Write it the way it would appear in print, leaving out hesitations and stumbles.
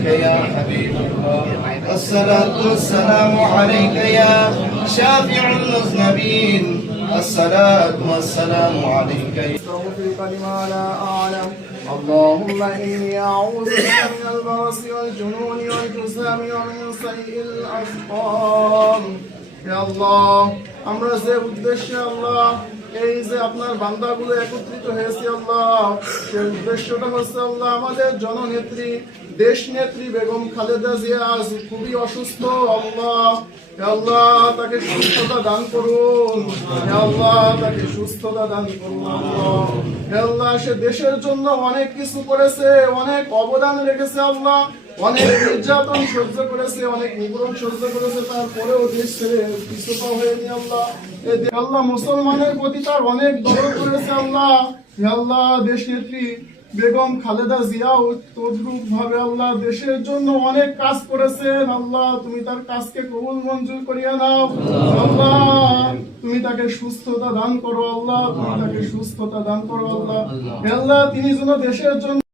عليك يا حبيب الله الصلاة والسلام عليك يا شافع المذنبين الصلاة والسلام عليك استغفرك لما لا أعلم اللهم إني أعوذ بك من البرص والجنون والجذام ومن سيء الأسقام হে আল্লাহ আমরা যে উদ্দেশ্যে আল্লাহ এই যে আপনার বান্দাগুলো একত্রিত হয়েছে আল্লাহ সেই উদ্দেশ্যটা হচ্ছে আল্লাহ আমাদের জননেত্রী দেশ নেত্রী বেগম খালেদা জিয়া আজ খুবই অসুস্থ আল্লাহ হে আল্লাহ তাকে সুস্থতা দান করুন হে আল্লাহ তাকে সুস্থতা দান করুন আল্লাহ হে আল্লাহ সে দেশের জন্য অনেক কিছু করেছে অনেক অবদান রেখেছে আল্লাহ অনেক নির্যাতন সহ্য করেছে অনেক নিপীড়ন সহ্য করেছে তারপরেও দেশ ছেড়ে পিছপা হয়নি আল্লাহ আল্লাহ মুসলমানের প্রতি তার অনেক দরদ করেছে আল্লাহ হে আল্লাহ দেশ নেত্রী বেগম খালেদা জিয়াও তদ্রুপ ভাবে আল্লাহ দেশের জন্য অনেক কাজ করেছেন আল্লাহ তুমি তার কাজকে কবুল মঞ্জুর করিয়া নাও আল্লাহ তুমি তাকে সুস্থতা দান করো আল্লাহ তুমি তাকে সুস্থতা দান করো আল্লাহ হে আল্লাহ তিনি যেন দেশের জন্য